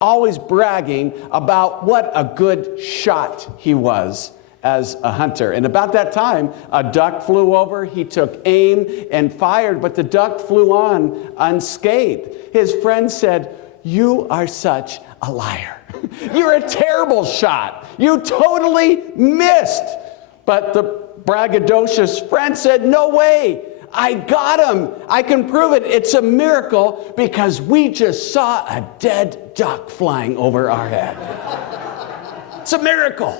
always bragging about what a good shot he was as a hunter. And about that time, a duck flew over, he took aim and fired, but the duck flew on unscathed. His friend said, "You are such a liar. You're a terrible shot. You totally missed." But the braggadocious friend said, "No way. I got him. I can prove it. It's a miracle because we just saw a dead duck flying over our head." It's a miracle.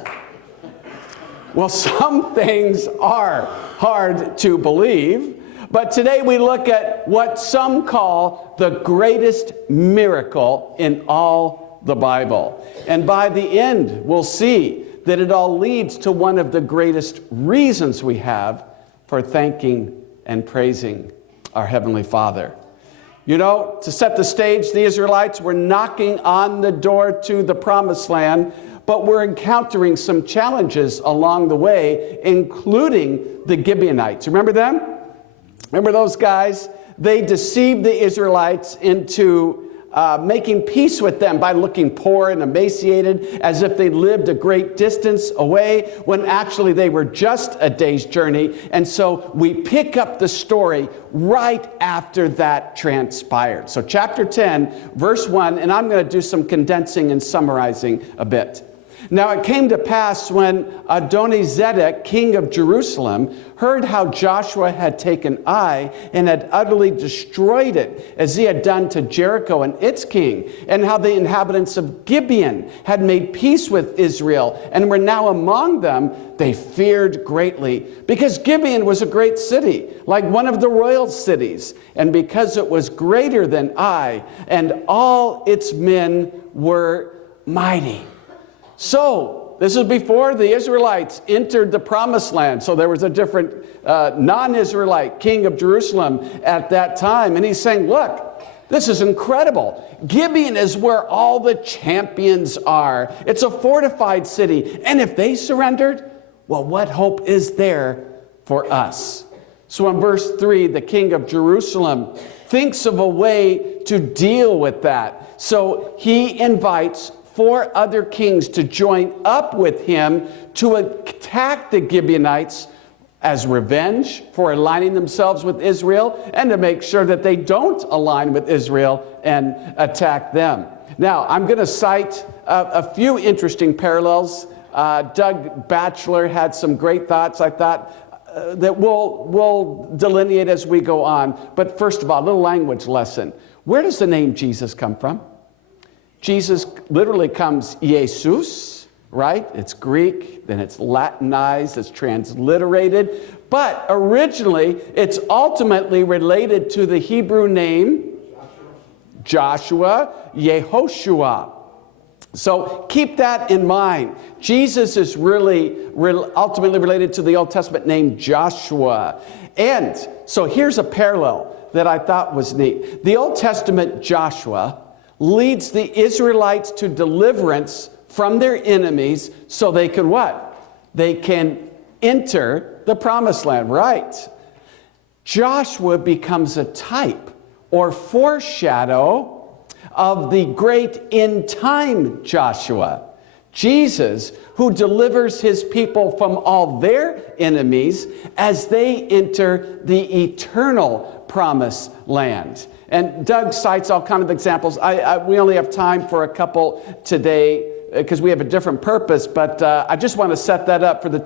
Well, some things are hard to believe, but today we look at what some call the greatest miracle in all the Bible. And by the end, we'll see that it all leads to one of the greatest reasons we have for thanking and praising our Heavenly Father. You know, to set the stage, the Israelites were knocking on the door to the Promised Land, but were encountering some challenges along the way, including the Gibeonites. Remember them? Remember those guys? They deceived the Israelites into making peace with them by looking poor and emaciated, as if they lived a great distance away, when actually they were just a day's journey. And so we pick up the story right after that transpired. So chapter 10, verse 1, and I'm going to do some condensing and summarizing a bit. Now it came to pass when Adonizedek, king of Jerusalem, heard how Joshua had taken Ai and had utterly destroyed it, as he had done to Jericho and its king, and how the inhabitants of Gibeon had made peace with Israel and were now among them, they feared greatly, because Gibeon was a great city, like one of the royal cities, and because it was greater than Ai, and all its men were mighty. So, this is before the Israelites entered the Promised Land. So there was a different non-Israelite king of Jerusalem at that time. And he's saying, look, this is incredible. Gibeon is where all the champions are. It's a fortified city. And if they surrendered, well, what hope is there for us? So in verse 3, the king of Jerusalem thinks of a way to deal with that. So he invites 4 other kings to join up with him to attack the Gibeonites as revenge for aligning themselves with Israel, and to make sure that they don't align with Israel and attack them. Now, I'm going to cite a few interesting parallels. Doug Batchelor had some great thoughts, I thought, that we'll delineate as we go on. But first of all, a little language lesson. Where does the name Jesus come from? Jesus literally comes Jesus, right? It's Greek, then it's Latinized, it's transliterated. But originally, it's ultimately related to the Hebrew name Joshua, Yehoshua. So keep that in mind. Jesus is really ultimately related to the Old Testament name Joshua. And so here's a parallel that I thought was neat. The Old Testament Joshua leads the Israelites to deliverance from their enemies so they can what? They can enter the Promised Land, right? Joshua becomes a type or foreshadow of the great end-time Joshua, Jesus, who delivers his people from all their enemies as they enter the eternal Promised Land. And Doug cites all kinds of examples. We only have time for a couple today because we have a different purpose, but I just want to set that up for the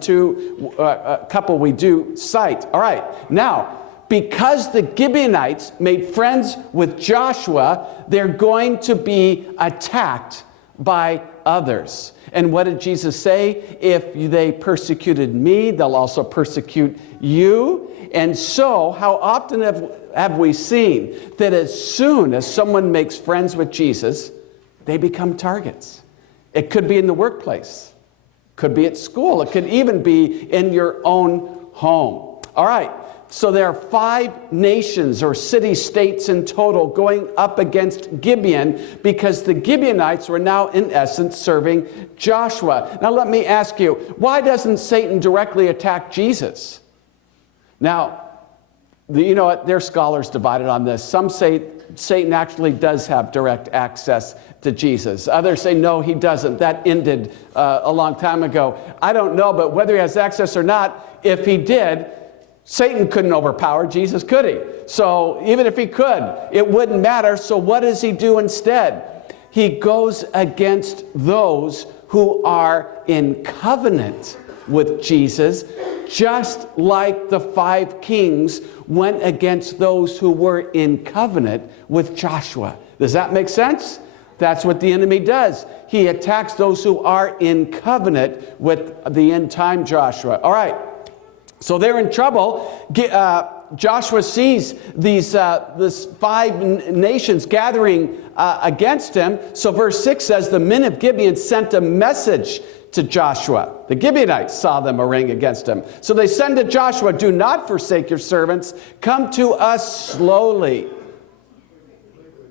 couple we do cite. All right, now, because the Gibeonites made friends with Joshua, they're going to be attacked by others. And what did Jesus say? If they persecuted me, they'll also persecute you. And so, how often have we seen that as soon as someone makes friends with Jesus, they become targets? It could be in the workplace, could be at school, it could even be in your own home. All right, so there are 5 nations or city-states in total going up against Gibeon because the Gibeonites were now, in essence, serving Joshua. Now let me ask you, why doesn't Satan directly attack Jesus? Now, you know what, there are scholars divided on this. Some say Satan actually does have direct access to Jesus. Others say, no, he doesn't. That ended a long time ago. I don't know, but whether he has access or not, if he did, Satan couldn't overpower Jesus, could he? So even if he could, it wouldn't matter. So what does he do instead? He goes against those who are in covenant with Jesus, just like the 5 kings went against those who were in covenant with Joshua. Does that make sense? That's what the enemy does. He attacks those who are in covenant with the end time Joshua. All right. So they're in trouble. Joshua sees these 5 nations gathering against him. So verse 6 says, the men of Gibeon sent a message to Joshua. The Gibeonites saw them arraying against him. So they send to Joshua, do not forsake your servants. Come to us slowly.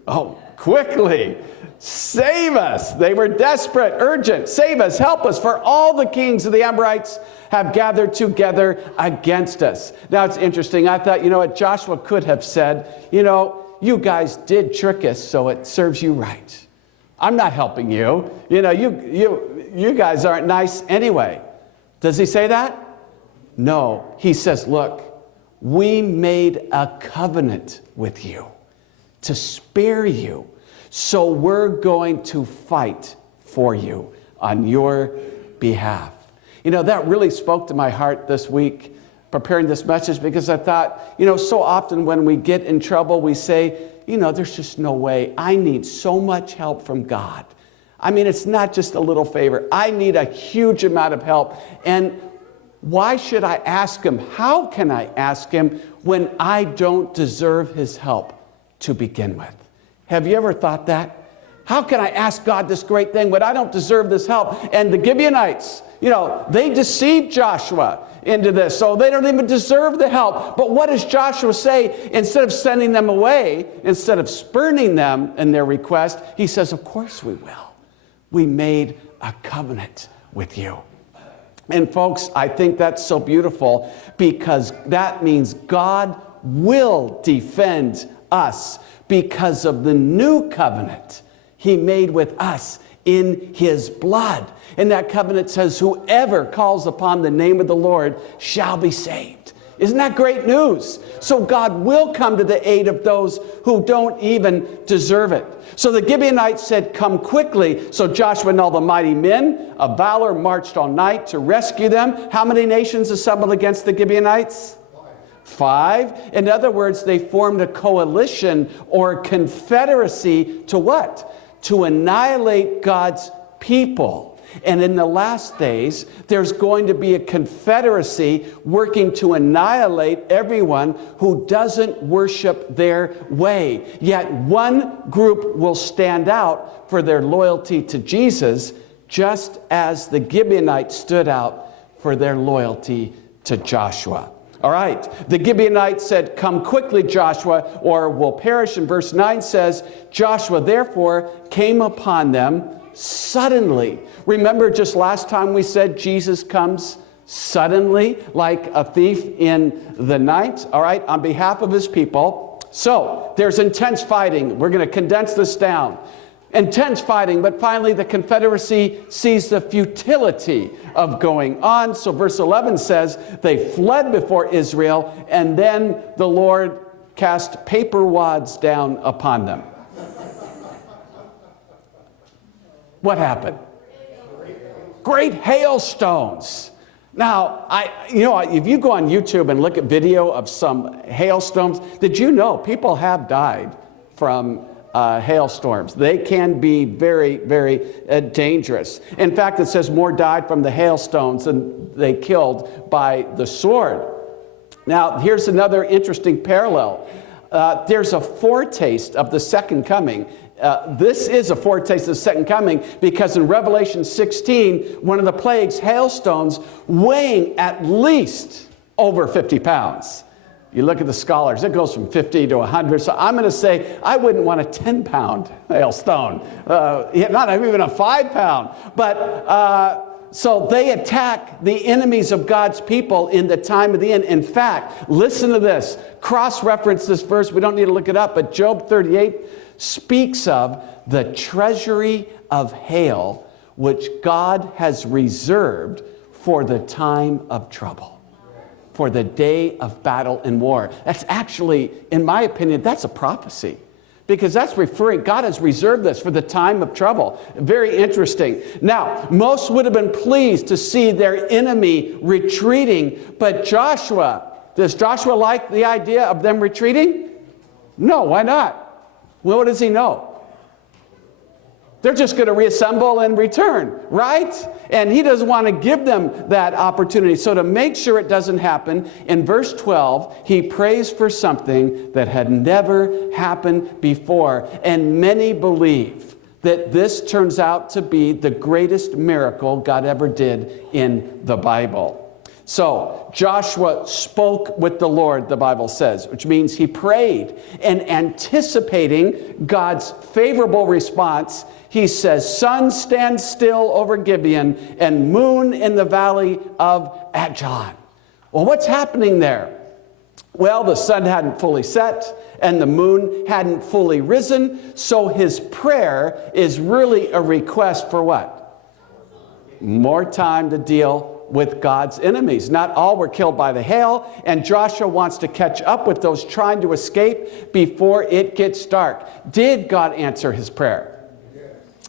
Oh, quickly. Save us. They were desperate, urgent. Save us, help us, for all the kings of the Amorites have gathered together against us. Now it's interesting. I thought, what Joshua could have said, you guys did trick us, so it serves you right. I'm not helping you. You guys aren't nice anyway. Does he say that? No. He says, look, we made a covenant with you to spare you. So we're going to fight for you on your behalf. That really spoke to my heart this week, preparing this message, because I thought, so often when we get in trouble, we say, there's just no way. I need so much help from God. I mean, it's not just a little favor. I need a huge amount of help. And why should I ask him? How can I ask him when I don't deserve his help to begin with? Have you ever thought that? How can I ask God this great thing when I don't deserve this help? And the Gibeonites, they deceived Joshua into this, so they don't even deserve the help. But what does Joshua say? Instead of sending them away, instead of spurning them in their request, he says, of course we will. We made a covenant with you. And folks, I think that's so beautiful, because that means God will defend us because of the new covenant he made with us in his blood. And that covenant says, whoever calls upon the name of the Lord shall be saved. Isn't that great news? So God will come to the aid of those who don't even deserve it. So the Gibeonites said, come quickly. So Joshua and all the mighty men of valor marched all night to rescue them. How many nations assembled against the Gibeonites? 5. In other words, they formed a coalition or confederacy to what? To annihilate God's people. And in the last days, there's going to be a confederacy working to annihilate everyone who doesn't worship their way. Yet one group will stand out for their loyalty to Jesus, just as the Gibeonites stood out for their loyalty to Joshua. All right, the Gibeonites said, come quickly, Joshua, or we'll perish. And verse 9 says, Joshua therefore came upon them suddenly. Remember just last time we said Jesus comes suddenly like a thief in the night, all right, on behalf of his people. So there's intense fighting. We're going to condense this down. Intense fighting, but finally the Confederacy sees the futility of going on. So verse 11 says, they fled before Israel, and then the Lord cast paper wads down upon them. What happened? Great hailstones. Now, if you go on YouTube and look at video of some hailstones, did you know people have died from hailstorms? They can be very, very dangerous. In fact, it says more died from the hailstones than they killed by the sword. Now, here's another interesting parallel. There's a foretaste of the second coming. This is a foretaste of the second coming, because in Revelation 16, one of the plagues, hailstones weighing at least over 50 pounds. You look at the scholars, it goes from 50 to 100. So I'm going to say I wouldn't want a 10-pound hailstone, not even a 5-pound. But So they attack the enemies of God's people in the time of the end. In fact, listen to this. Cross-reference this verse. We don't need to look it up, but Job 38 speaks of the treasury of hail, which God has reserved for the time of trouble, for the day of battle and war. That's actually, in my opinion, that's a prophecy. Because that's referring, God has reserved this for the time of trouble. Very interesting. Now, most would have been pleased to see their enemy retreating, but does Joshua like the idea of them retreating? No, why not? Well, what does he know? They're just going to reassemble and return, right? And he doesn't want to give them that opportunity. So to make sure it doesn't happen, in verse 12, he prays for something that had never happened before. And many believe that this turns out to be the greatest miracle God ever did in the Bible. So Joshua spoke with the Lord, the Bible says, which means he prayed. And anticipating God's favorable response, he says, sun, stand still over Gibeon, and moon in the valley of Ajalon. Well, what's happening there? Well, the sun hadn't fully set, and the moon hadn't fully risen, so his prayer is really a request for what? More time to deal with God's enemies. Not all were killed by the hail, and Joshua wants to catch up with those trying to escape before it gets dark. Did God answer his prayer?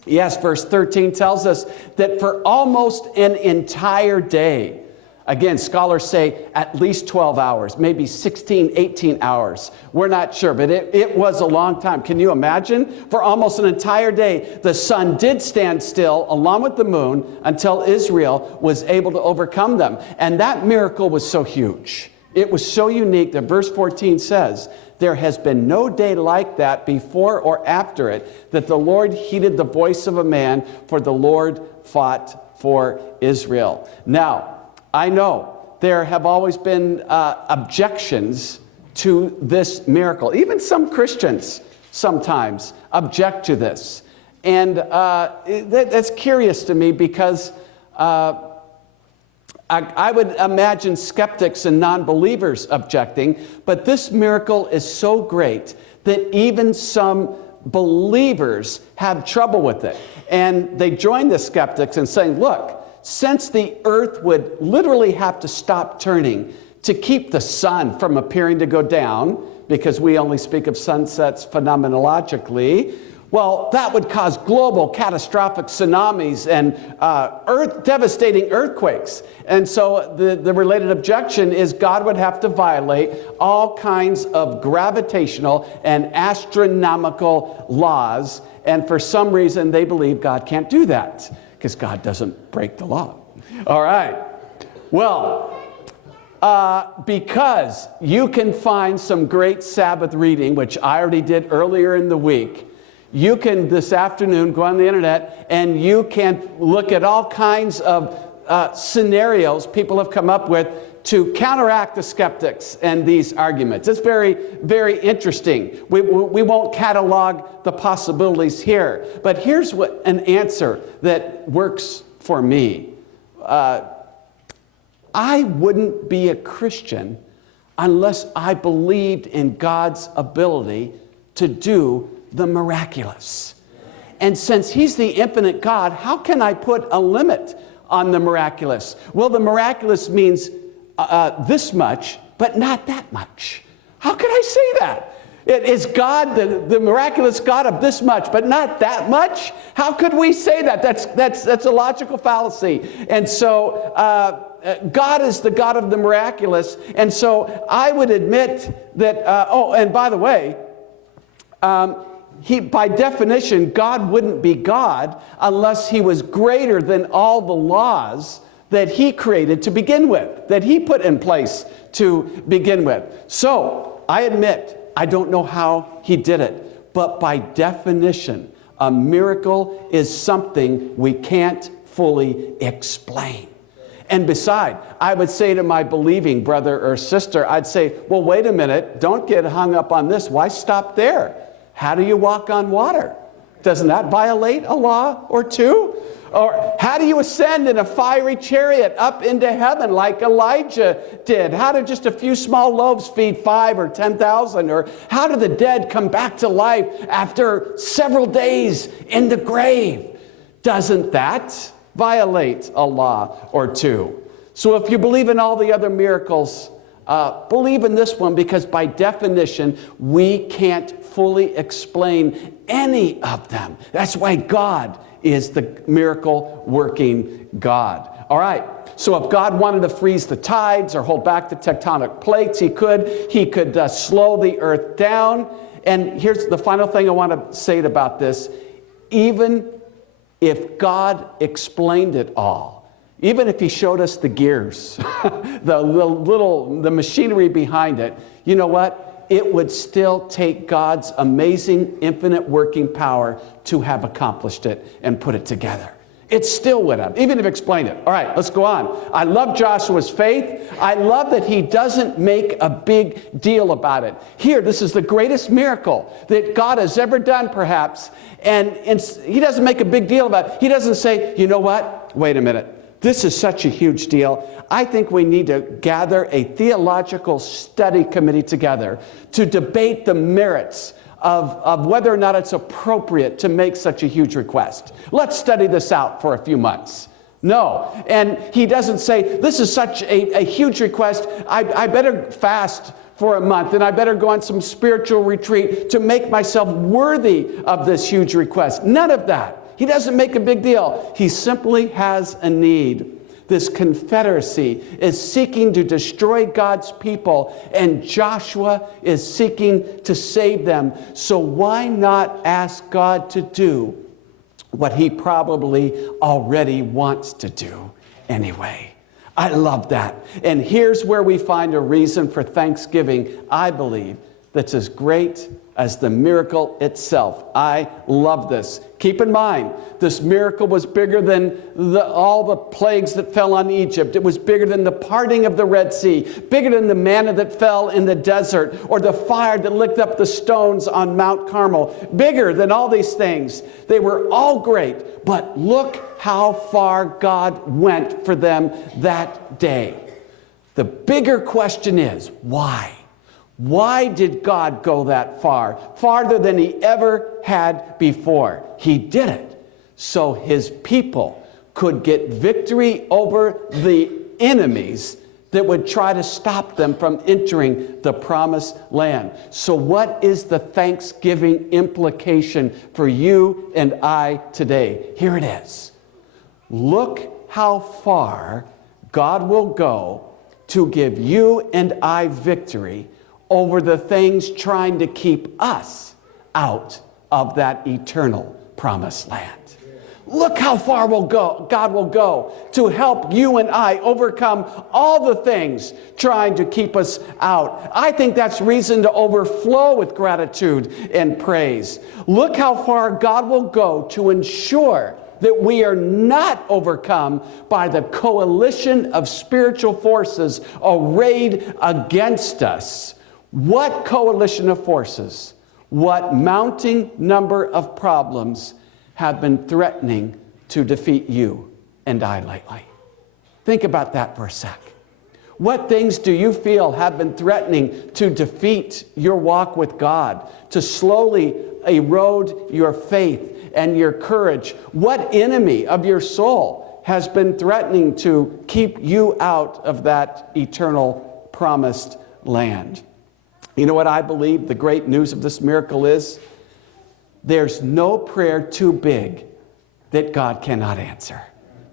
Yes, verse 13 tells us that for almost an entire day, again, scholars say at least 12 hours, maybe 16, 18 hours. We're not sure, but it was a long time. Can you imagine? For almost an entire day, the sun did stand still along with the moon until Israel was able to overcome them. And that miracle was so huge. It was so unique that verse 14 says, there has been no day like that before or after it, that the Lord heeded the voice of a man, for the Lord fought for Israel. Now, I know there have always been objections to this miracle. Even some Christians sometimes object to this. And that's curious to me because I would imagine skeptics and non-believers objecting, but this miracle is so great that even some believers have trouble with it. And they join the skeptics in saying, look, since the earth would literally have to stop turning to keep the sun from appearing to go down, because we only speak of sunsets phenomenologically, well, that would cause global catastrophic tsunamis and devastating earthquakes. And so the related objection is God would have to violate all kinds of gravitational and astronomical laws. And for some reason, they believe God can't do that because God doesn't break the law. All right. Well, because you can find some great Sabbath reading, which I already did earlier in the week, you can this afternoon go on the internet and you can look at all kinds of scenarios people have come up with to counteract the skeptics and these arguments. It's very, very interesting. We won't catalog the possibilities here, but here's an answer that works for me. I wouldn't be a Christian unless I believed in God's ability to do the miraculous. And since he's the infinite God, how can I put a limit on the miraculous? Well, the miraculous means this much, but not that much. How can I say that? Is God the miraculous God of this much, but not that much? How could we say that? That's a logical fallacy. And so God is the God of the miraculous. And so I would admit that, and by the way, by definition, God wouldn't be God unless he was greater than all the laws that he created to begin with, that he put in place to begin with. So I admit, I don't know how he did it, but by definition, a miracle is something we can't fully explain. And beside, I would say to my believing brother or sister, I'd say, well, wait a minute, don't get hung up on this. Why stop there? How do you walk on water? Doesn't that violate a law or two? Or how do you ascend in a fiery chariot up into heaven like Elijah did? How did just a few small loaves feed 5,000 or 10,000? Or how do the dead come back to life after several days in the grave? Doesn't that violate a law or two? So if you believe in all the other miracles, believe in this one, because by definition, we can't fully explain any of them. That's why God is the miracle working God. All right. So if God wanted to freeze the tides or hold back the tectonic plates, he could. He could slow the earth down. And here's the final thing I want to say about this. Even if God explained it all, even if he showed us the gears, the machinery behind it, you know what? It would still take God's amazing, infinite working power to have accomplished it and put it together. It still would have, even if explained it. All right, let's go on. I love Joshua's faith. I love that he doesn't make a big deal about it. Here, this is the greatest miracle that God has ever done, perhaps, and he doesn't make a big deal about it. He doesn't say, you know what? Wait a minute. This is such a huge deal. I think we need to gather a theological study committee together to debate the merits of whether or not it's appropriate to make such a huge request. Let's study this out for a few months. No. And he doesn't say, this is such a huge request, I better fast for a month, and I better go on some spiritual retreat to make myself worthy of this huge request. None of that. He doesn't make a big deal. He simply has a need. This confederacy is seeking to destroy God's people, and Joshua is seeking to save them. So why not ask God to do what he probably already wants to do anyway? I love that. And here's where we find a reason for thanksgiving, I believe, that's as great as the miracle itself. I love this. Keep in mind, this miracle was bigger than all the plagues that fell on Egypt. It was bigger than the parting of the Red Sea, bigger than the manna that fell in the desert, or the fire that licked up the stones on Mount Carmel. Bigger than all these things. They were all great, but look how far God went for them that day. The bigger question is, why? Why did God go that far? Farther than he ever had before. He did it so his people could get victory over the enemies that would try to stop them from entering the promised land. So what is the Thanksgiving implication for you and I today? Here it is. Look how far God will go to give you and I victory over the things trying to keep us out of that eternal promised land. Look how far God will go to help you and I overcome all the things trying to keep us out. I think that's reason to overflow with gratitude and praise. Look how far God will go to ensure that we are not overcome by the coalition of spiritual forces arrayed against us. What coalition of forces, what mounting number of problems have been threatening to defeat you and I lately? Think about that for a sec. What things do you feel have been threatening to defeat your walk with God, to slowly erode your faith and your courage? What enemy of your soul has been threatening to keep you out of that eternal promised land? You know what I believe the great news of this miracle is? There's no prayer too big that God cannot answer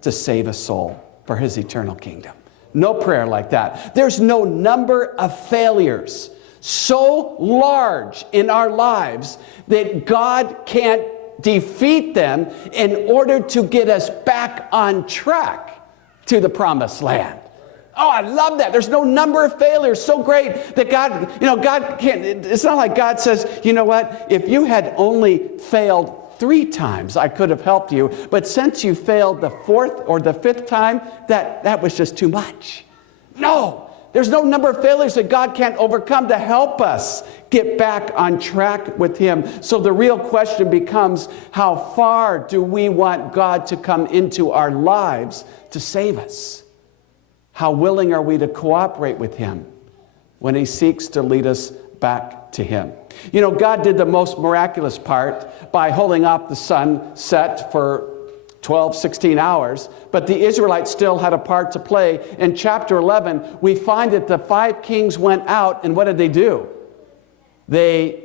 to save a soul for his eternal kingdom. No prayer like that. There's no number of failures so large in our lives that God can't defeat them in order to get us back on track to the promised land. Oh, I love that. There's no number of failures so great that God can't, it's not like God says, you know what, if you had only failed 3 times, I could have helped you. But since you failed the 4th or the 5th time, that was just too much. No, There's no number of failures that God can't overcome to help us get back on track with him. So the real question becomes, how far do we want God to come into our lives to save us? How willing are we to cooperate with him when he seeks to lead us back to him? You know, God did the most miraculous part by holding off the sunset for 12, 16 hours, but the Israelites still had a part to play. In chapter 11, we find that the 5 kings went out, and what did they do? They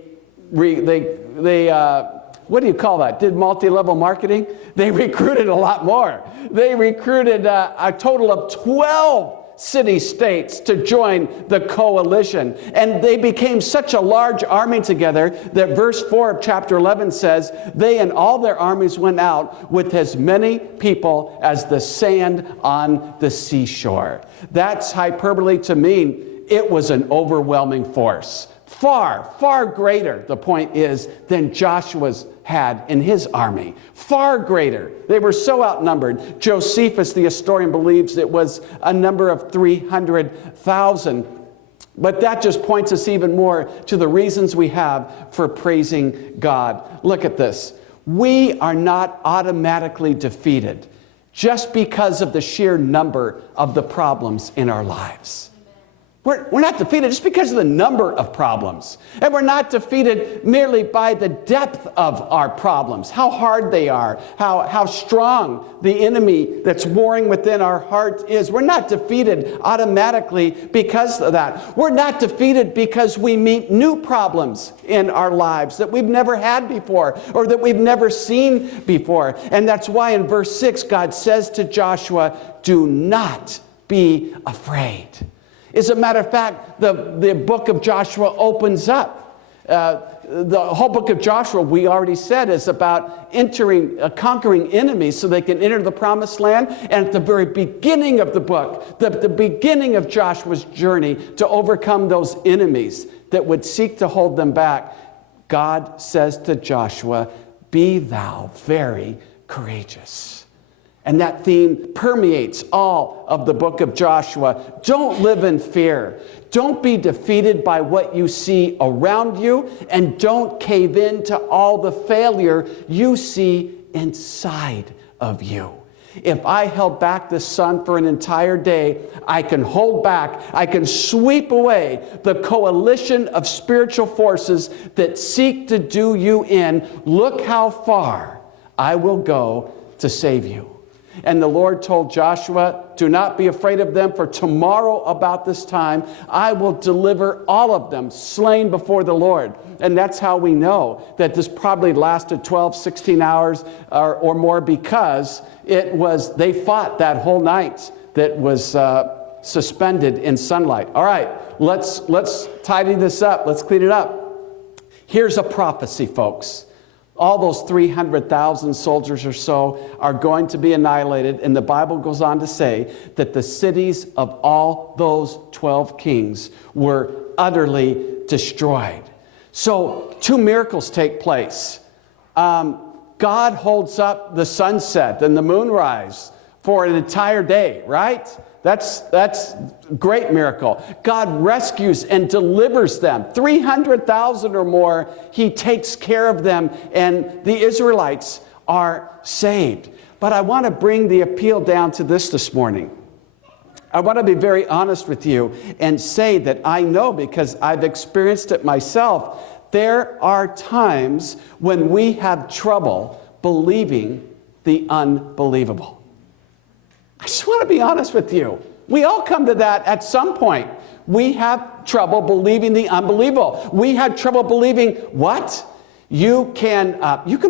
what do you call that? Did multi-level marketing? They recruited a lot more. They recruited a total of 12 city-states to join the coalition. And they became such a large army together that verse 4 of chapter 11 says, they and all their armies went out with as many people as the sand on the seashore. That's hyperbole to mean it was an overwhelming force. Far, far greater, the point is, than Joshua's had in his army. Far greater. They were so outnumbered. Josephus, the historian, believes it was a number of 300,000. But that just points us even more to the reasons we have for praising God. Look at this. We are not automatically defeated just because of the sheer number of the problems in our lives. We're not defeated just because of the number of problems. And we're not defeated merely by the depth of our problems, how hard they are, how strong the enemy that's warring within our heart is. We're not defeated automatically because of that. We're not defeated because we meet new problems in our lives that we've never had before or that we've never seen before. And that's why in verse 6, God says to Joshua, do not be afraid. As a matter of fact, the book of Joshua opens up. The whole book of Joshua, we already said, is about conquering enemies so they can enter the promised land. And at the very beginning of the book, the beginning of Joshua's journey to overcome those enemies that would seek to hold them back, God says to Joshua, be thou very courageous. And that theme permeates all of the book of Joshua. Don't live in fear. Don't be defeated by what you see around you, and don't cave in to all the failure you see inside of you. If I held back the sun for an entire day, I can hold back, I can sweep away the coalition of spiritual forces that seek to do you in. Look how far I will go to save you. And the Lord told Joshua, do not be afraid of them, for tomorrow about this time, I will deliver all of them slain before the Lord. And that's how we know that this probably lasted 12, 16 hours or more, because they fought that whole night that was suspended in sunlight. All right, let's tidy this up. Let's clean it up. Here's a prophecy, folks. All those 300,000 soldiers or so are going to be annihilated. And the Bible goes on to say that the cities of all those 12 kings were utterly destroyed. So 2 miracles take place. God holds up the sunset and the moonrise for an entire day, right? That's a great miracle. God rescues and delivers them. 300,000 or more, he takes care of them, and the Israelites are saved. But I want to bring the appeal down to this morning. I want to be very honest with you and say that I know, because I've experienced it myself, there are times when we have trouble believing the unbelievable. I just want to be honest with you. We all come to that at some point. We have trouble believing the unbelievable. We have trouble believing, what? You can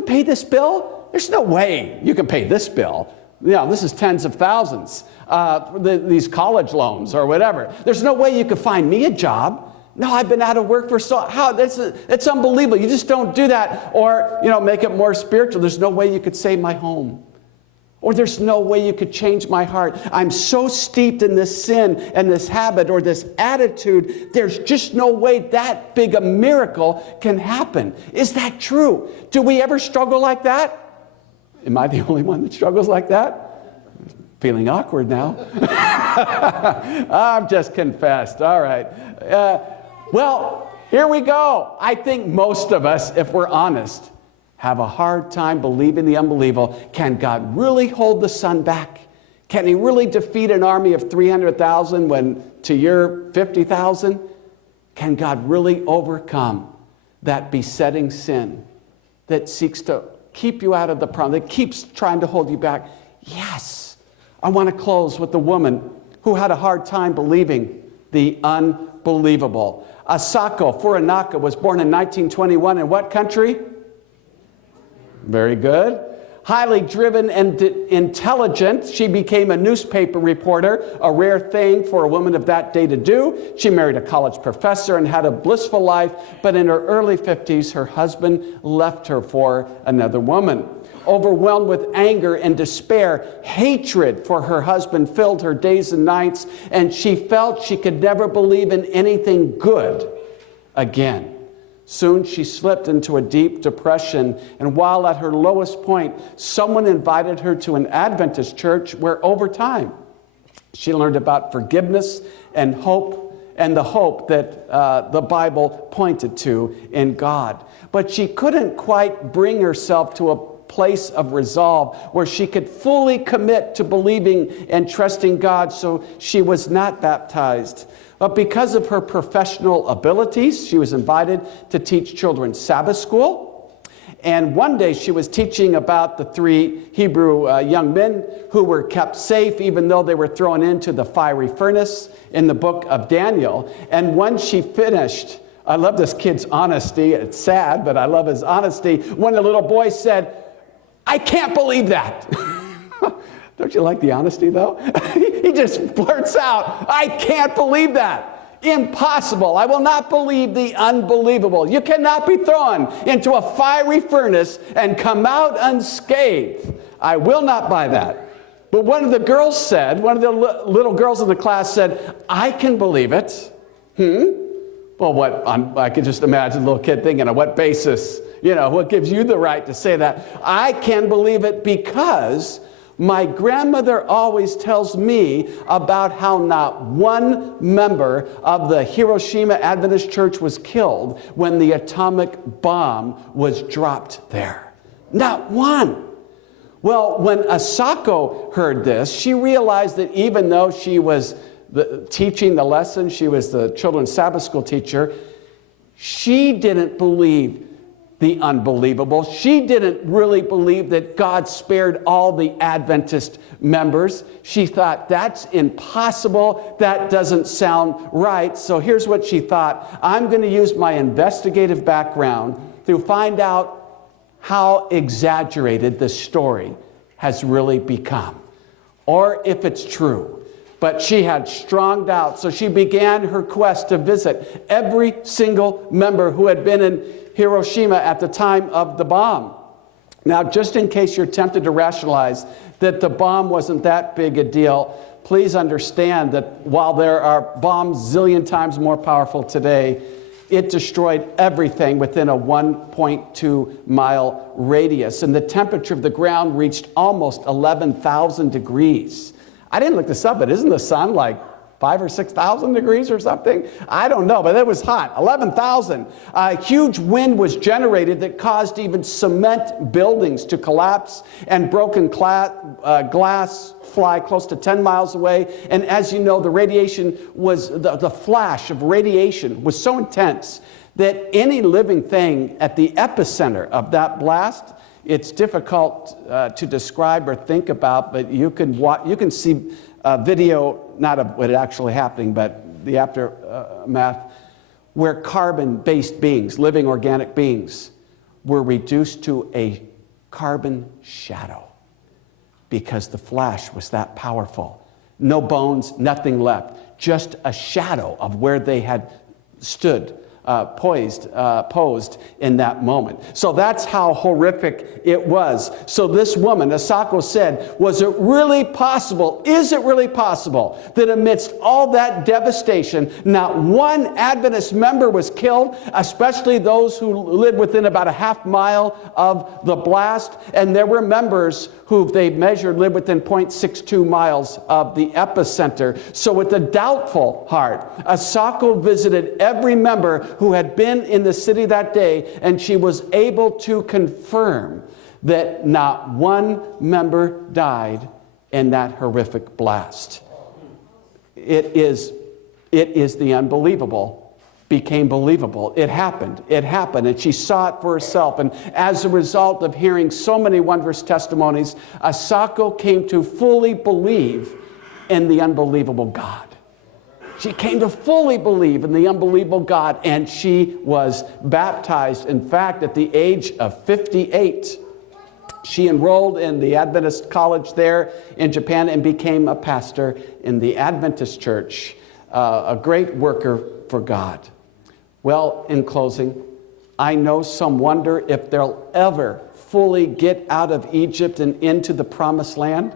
pay this bill? There's no way you can pay this bill. You know, this is tens of thousands. These college loans or whatever. There's no way you could find me a job. No, I've been out of work for it's unbelievable. You just don't do that. Or, make it more spiritual. There's no way you could save my home. Or there's no way you could change my heart. I'm so steeped in this sin and this habit or this attitude, there's just no way that big a miracle can happen. Is that true? Do we ever struggle like that? Am I the only one that struggles like that? Feeling awkward now. I've just confessed. All right. Well, here we go. I think most of us, if we're honest, have a hard time believing the unbelievable. Can God really hold the sun back? Can he really defeat an army of 300,000 when to your 50,000? Can God really overcome that besetting sin that seeks to keep you out of the promise, that keeps trying to hold you back? Yes. I want to close with the woman who had a hard time believing the unbelievable. Asako Furunaga was born in 1921 in what country? Very good. Highly driven and intelligent, she became a newspaper reporter, a rare thing for a woman of that day to do. She married a college professor and had a blissful life, but in her early 50s, her husband left her for another woman. Overwhelmed with anger and despair, hatred for her husband filled her days and nights, and she felt she could never believe in anything good again. Soon she slipped into a deep depression, and while at her lowest point, someone invited her to an Adventist church where over time she learned about forgiveness and hope, and the hope that the Bible pointed to in God. But she couldn't quite bring herself to a place of resolve where she could fully commit to believing and trusting God, so she was not baptized. But because of her professional abilities, she was invited to teach children's Sabbath school. And one day she was teaching about the three Hebrew young men who were kept safe even though they were thrown into the fiery furnace in the book of Daniel. And when she finished, I love this kid's honesty. It's sad, but I love his honesty. One of the little boys said, "I can't believe that." Don't you like the honesty, though? He just blurts out, "I can't believe that. Impossible. I will not believe the unbelievable. You cannot be thrown into a fiery furnace and come out unscathed. I will not buy that." But one of the girls said, one of the little girls in the class said, "I can believe it." Well, I could just imagine a little kid thinking, on what basis? What gives you the right to say that? "I can believe it because my grandmother always tells me about how not one member of the Hiroshima Adventist Church was killed when the atomic bomb was dropped there. Not one." Well, when Asako heard this, she realized that even though she was teaching the lesson, she was the children's Sabbath school teacher, she didn't believe the unbelievable. She didn't really believe that God spared all the Adventist members. She thought, that's impossible. That doesn't sound right. So here's what she thought. I'm going to use my investigative background to find out how exaggerated the story has really become, or if it's true. But she had strong doubts, so she began her quest to visit every single member who had been in Hiroshima at the time of the bomb. Now, just in case you're tempted to rationalize that the bomb wasn't that big a deal, please understand that while there are bombs zillion times more powerful today, it destroyed everything within a 1.2-mile radius, and the temperature of the ground reached almost 11,000 degrees. I didn't look this up, but isn't the sun like 5,000 or 6,000 degrees or something? I don't know, but it was hot. 11,000. A huge wind was generated that caused even cement buildings to collapse and broken glass fly close to 10 miles away. And as you know, the radiation was, the flash of radiation was so intense that any living thing at the epicenter of that blast, it's difficult to describe or think about, but you can see video, not of what actually happening, but the aftermath, where carbon-based beings, living organic beings, were reduced to a carbon shadow because the flash was that powerful. No bones, nothing left, just a shadow of where they had stood posed in that moment. So that's how horrific it was. So this woman, Asako, said, was it really possible, is it really possible that amidst all that devastation, not one Adventist member was killed, especially those who lived within about a half mile of the blast? And there were members who they measured lived within 0.62 miles of the epicenter. So with a doubtful heart, Asako visited every member who had been in the city that day, and she was able to confirm that not one member died in that horrific blast. It is the unbelievable became believable. It happened, and she saw it for herself. And as a result of hearing so many wondrous testimonies, Asako came to fully believe in the unbelievable God. She came to fully believe in the unbelievable God, and she was baptized. In fact, at the age of 58, she enrolled in the Adventist college there in Japan and became a pastor in the Adventist church, a great worker for God. Well, in closing, I know some wonder if they'll ever fully get out of Egypt and into the promised land.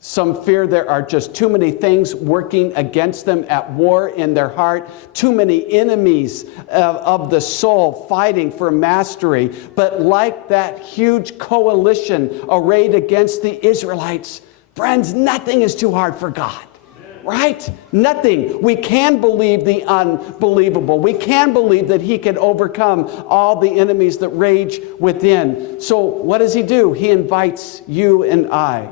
Some fear there are just too many things working against them at war in their heart, too many enemies of the soul fighting for mastery. But like that huge coalition arrayed against the Israelites, friends, nothing is too hard for God. Right? Nothing. We can believe the unbelievable. We can believe that He can overcome all the enemies that rage within. So what does He do? He invites you and I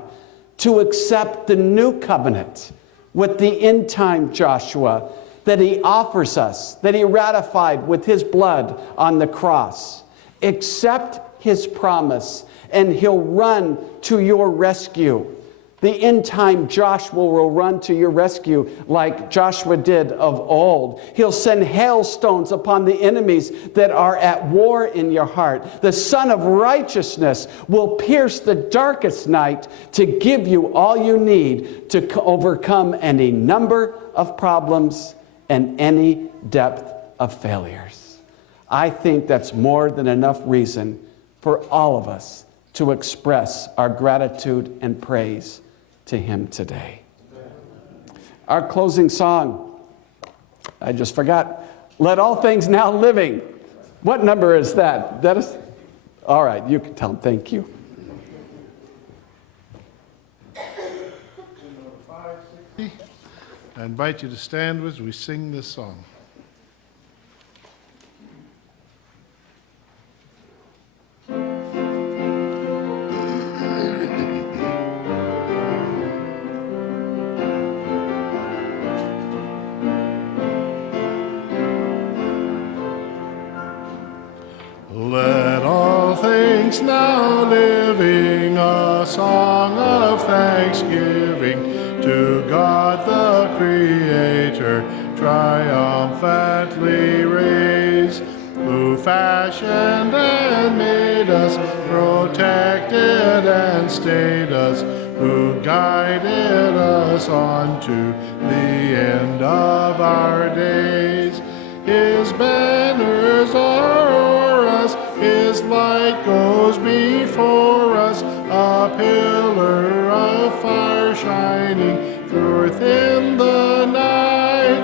to accept the new covenant with the end-time Joshua that He offers us, that He ratified with His blood on the cross. Accept His promise, and He'll run to your rescue. The end-time Joshua will run to your rescue like Joshua did of old. He'll send hailstones upon the enemies that are at war in your heart. The Son of Righteousness will pierce the darkest night to give you all you need to overcome any number of problems and any depth of failures. I think that's more than enough reason for all of us to express our gratitude and praise to Him today. Our closing song, I just forgot. Let All Things Now Living. What number is that? That is, all right, you can tell them. Thank you. I invite you to stand as we sing this song. Let all things now living a song of thanksgiving to God the Creator triumphantly raise, who fashioned and made us, protected and stayed us, who guided us on to the end of our days. His banners are o'er us, His light goes before us, a pillar of fire shining forth in the night,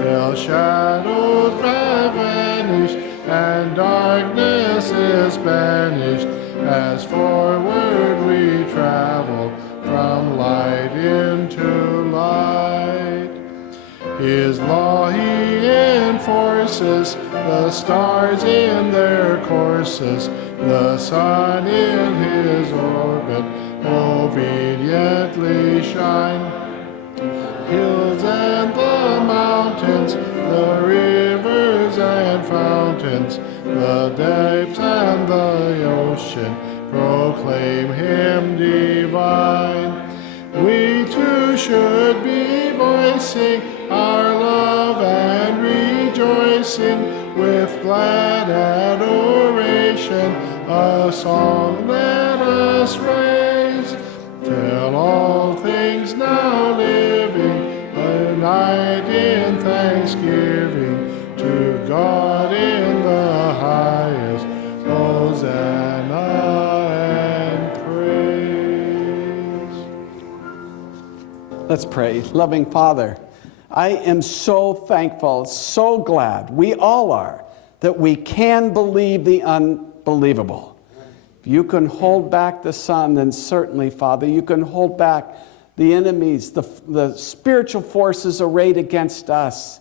till shadows have vanished and darkness is banished, as forward we travel from light into light. His law He enforces, the stars in their courses, the sun in his orbit obediently shine. Hills and the mountains, the rivers and fountains, the depths and the ocean proclaim Him divine. We too should be voicing our love and rejoicing with glad adoration, a song let us raise, till all things now living unite in thanksgiving to God Let's pray. Loving Father, I am so thankful, so glad, we all are, that we can believe the unbelievable. If you can hold back the sun, then certainly, Father, you can hold back the enemies, the spiritual forces arrayed against us.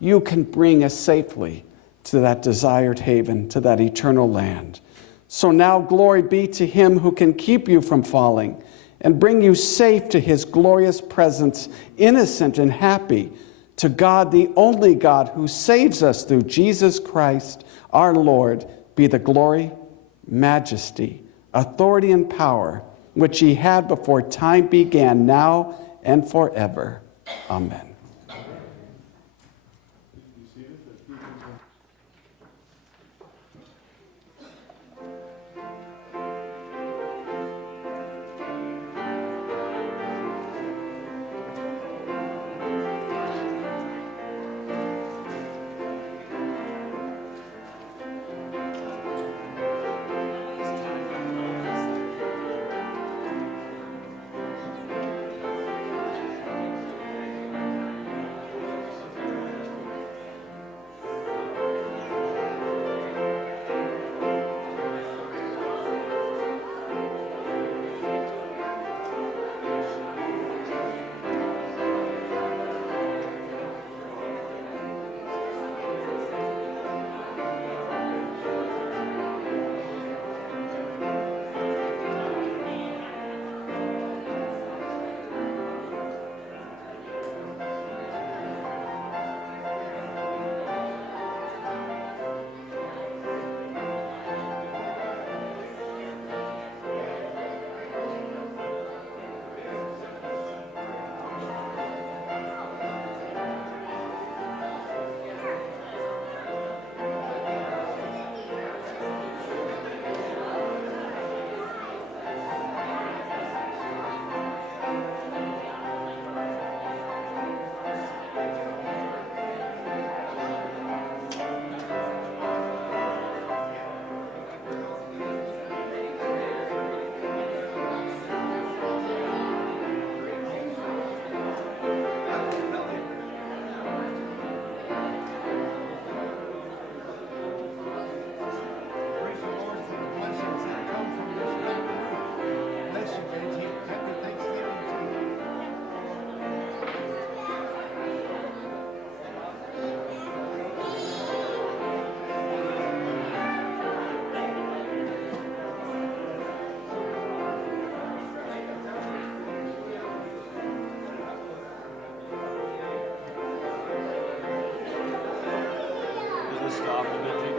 You can bring us safely to that desired haven, to that eternal land. So now glory be to him who can keep you from falling and bring you safe to his glorious presence, innocent and happy, to God, the only God who saves us through Jesus Christ, our Lord, be the glory, majesty, authority, and power, which he had before time began, now and forever. Amen. Stop the